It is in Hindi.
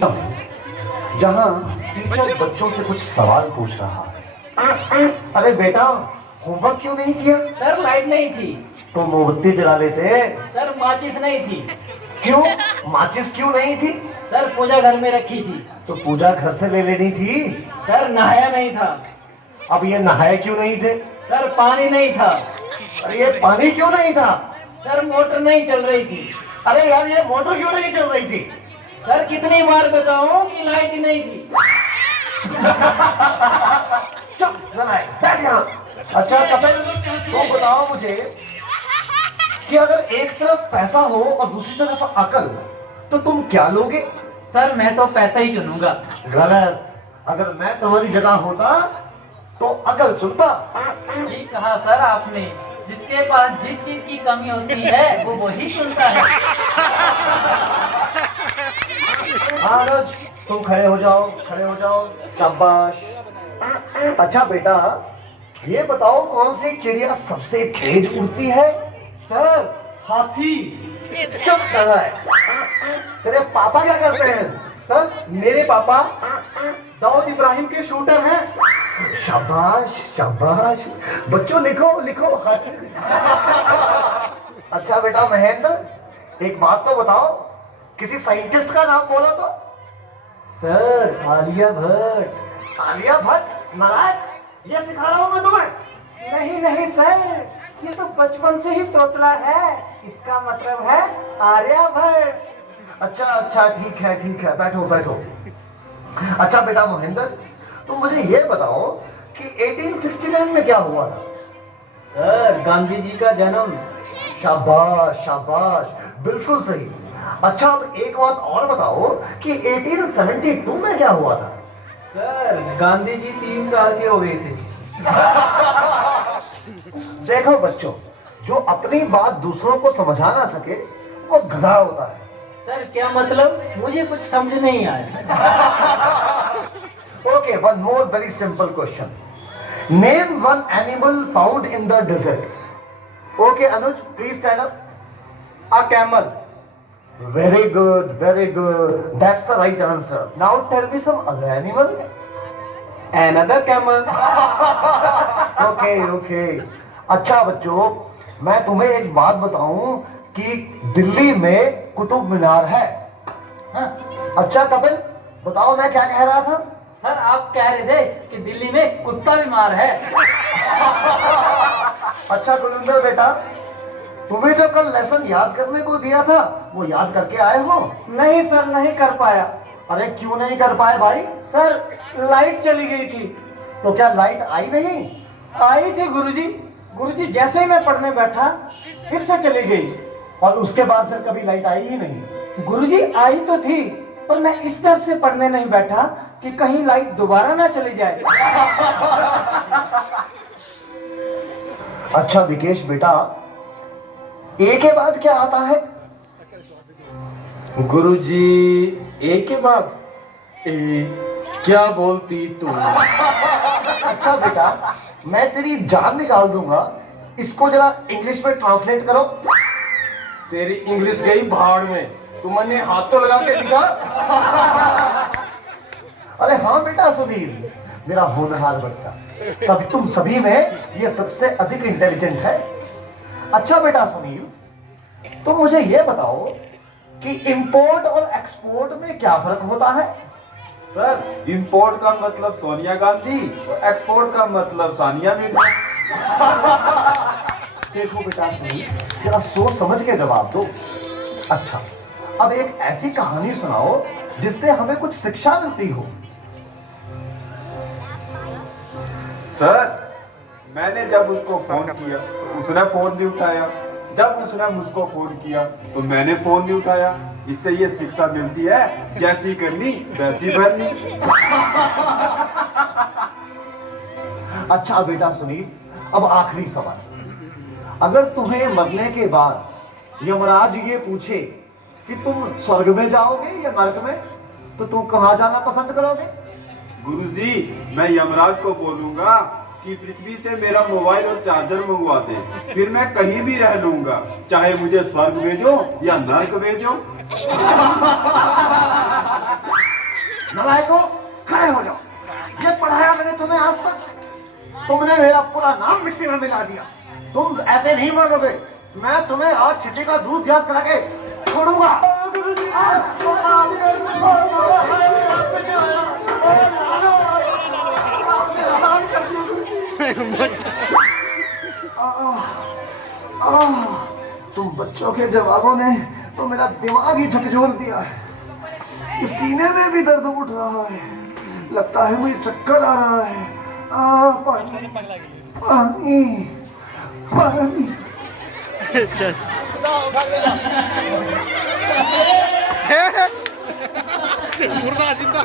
जहाँ टीचर बच्चों से कुछ सवाल पूछ रहा है। अरे बेटा, होमवर्क क्यों नहीं किया? सर लाइट नहीं थी। तो मोमबत्ती जला लेते। सर माचिस नहीं थी। क्यों? माचिस क्यों नहीं थी? सर पूजा घर में रखी थी। तो पूजा घर से ले लेनी थी। सर नहाया नहीं था। अब ये नहाए क्यों नहीं थे? सर पानी नहीं था। अरे ये पानी क्यों नहीं था? सर मोटर नहीं चल रही थी। अरे यार, ये मोटर क्यों नहीं चल रही थी? सर कितनी बार बताऊं कि लाइट ही नहीं थी। चुप, नालायक, बैठ यहाँ। अच्छा कपिल, तुम बताओ मुझे कि अगर एक तरफ पैसा हो और दूसरी तरफ अकल, तो तुम क्या लोगे? सर मैं तो पैसा ही चुनूंगा। गलत। अगर मैं तुम्हारी जगह होता तो अकल चुनता। जी कहा सर आपने, जिसके पास जिस चीज की कमी होती है वो वही चुनता है। हाँ अनुज, तुम खड़े हो जाओ, खड़े हो जाओ, शाबाश। अच्छा बेटा, ये बताओ कौन सी चिड़िया सबसे तेज उड़ती है? सर हाथी। चुप कर रहा है। तेरे पापा क्या करते हैं? सर मेरे पापा दाऊद इब्राहिम के शूटर हैं। शाबाश शाबाश। बच्चों लिखो लिखो, हाथी। अच्छा बेटा महेंद्र, एक बात तो बताओ, किसी साइंटिस्ट का नाम बोलो तो। सर आलिया भट्ट। आलिया भट्ट? नालायक, ये सिखा रहा हूं मैं तुम्हें। नहीं नहीं सर, ये तो बचपन से ही तोतला है, इसका मतलब है आर्यभट्ट। अच्छा अच्छा, ठीक है, बैठो बैठो। अच्छा बेटा महेंद्र, तुम मुझे ये बताओ कि 1869 में क्या हुआ था? सर गांधी जी का जन्म। शाबाश शाबाश, बिल्कुल सही। अच्छा अब एक बात और बताओ कि 1872 में क्या हुआ था? सर गांधी जी 3 साल के हो गए थे। देखो बच्चों, जो अपनी बात दूसरों को समझा ना सके वो गधा होता है। सर क्या मतलब? मुझे कुछ समझ नहीं आया। Okay, one more very simple question. Name one animal found in the desert. Okay Anuj, please stand up. A camel. Very good, that's the right answer. Now tell me some other animal. Another camel। Okay. अच्छा बच्चों, मैं तुम्हें एक बात बताऊं कि दिल्ली में कुतुब मीनार है। हाँ। अच्छा कपिल, बताओ मैं क्या कह रहा था? सर आप कह रहे थे कि दिल्ली में कुत्ता बीमार है। अच्छा कुलिंदर बेटा, तुम्हें जो कल लेसन याद करने को दिया था वो याद करके आए हो? नहीं सर, नहीं कर पाया। अरे क्यों नहीं कर पाए भाई? सर लाइट चली गई थी। तो क्या लाइट आई नहीं? आई थी गुरुजी। गुरुजी जैसे ही मैं पढ़ने बैठा फिर से चली गई। और उसके बाद फिर कभी लाइट आई ही नहीं? गुरुजी आई तो थी, पर मैं इस डर से पढ़ने नहीं बैठा कि कहीं लाइट दोबारा ना चली जाए। अच्छा विकेश बेटा, ए के बाद क्या आता है? गुरुजी ए के बाद ए, क्या बोलती तू? अच्छा बेटा, मैं तेरी जान निकाल दूंगा, इसको जरा इंग्लिश में ट्रांसलेट करो। तेरी इंग्लिश गई भाड़ में, तुमने हाथ तो लगा के दिखा। अरे हाँ बेटा सुनील, मेरा होनहार बच्चा, तुम सभी में ये सबसे अधिक इंटेलिजेंट है। अच्छा बेटा सुनील, तुम मुझे ये बताओ कि इंपोर्ट और एक्सपोर्ट में क्या फर्क होता है? सर इंपोर्ट का मतलब सोनिया गांधी और एक्सपोर्ट का मतलब सानिया मिर्जा। देखो बेटा सुनील, जरा सोच समझ के जवाब दो। अच्छा, अब एक ऐसी कहानी सुनाओ जिससे हमें कुछ शिक्षा मिलती हो। सर मैंने जब उसको फोन किया उसने फोन नहीं उठाया, जब उसने मुझको फोन किया तो मैंने फोन नहीं उठाया। इससे ये शिक्षा मिलती है, जैसी करनी वैसी भरनी। अच्छा बेटा सुनील, अब आखिरी सवाल, अगर तुम्हें मरने के बाद यमराज ये पूछे कि तुम स्वर्ग में जाओगे या नरक में, तो तुम कहां जाना पसंद करोगे? गुरुजी मैं यमराज को बोलूंगा कि पृथ्वी से मेरा मोबाइल और चार्जर मंगवा दे, फिर मैं कहीं भी रह लूंगा, चाहे मुझे स्वर्ग भेजो या नर्क भेजो। तुमने मेरा पूरा नाम मिट्टी में मिला दिया। तुम ऐसे नहीं मानोगे, मैं तुम्हें आज छिट्टी का दूध याद करा के छोड़ूंगा। तुम बच्चों के जवाबों ने तो मेरा दिमाग ही झकझोर दिया है। इस सीने में भी दर्द उठ रहा है, लगता है मुझे चक्कर आ रहा है। पानी पानी पानी। मुर्दा जिंदा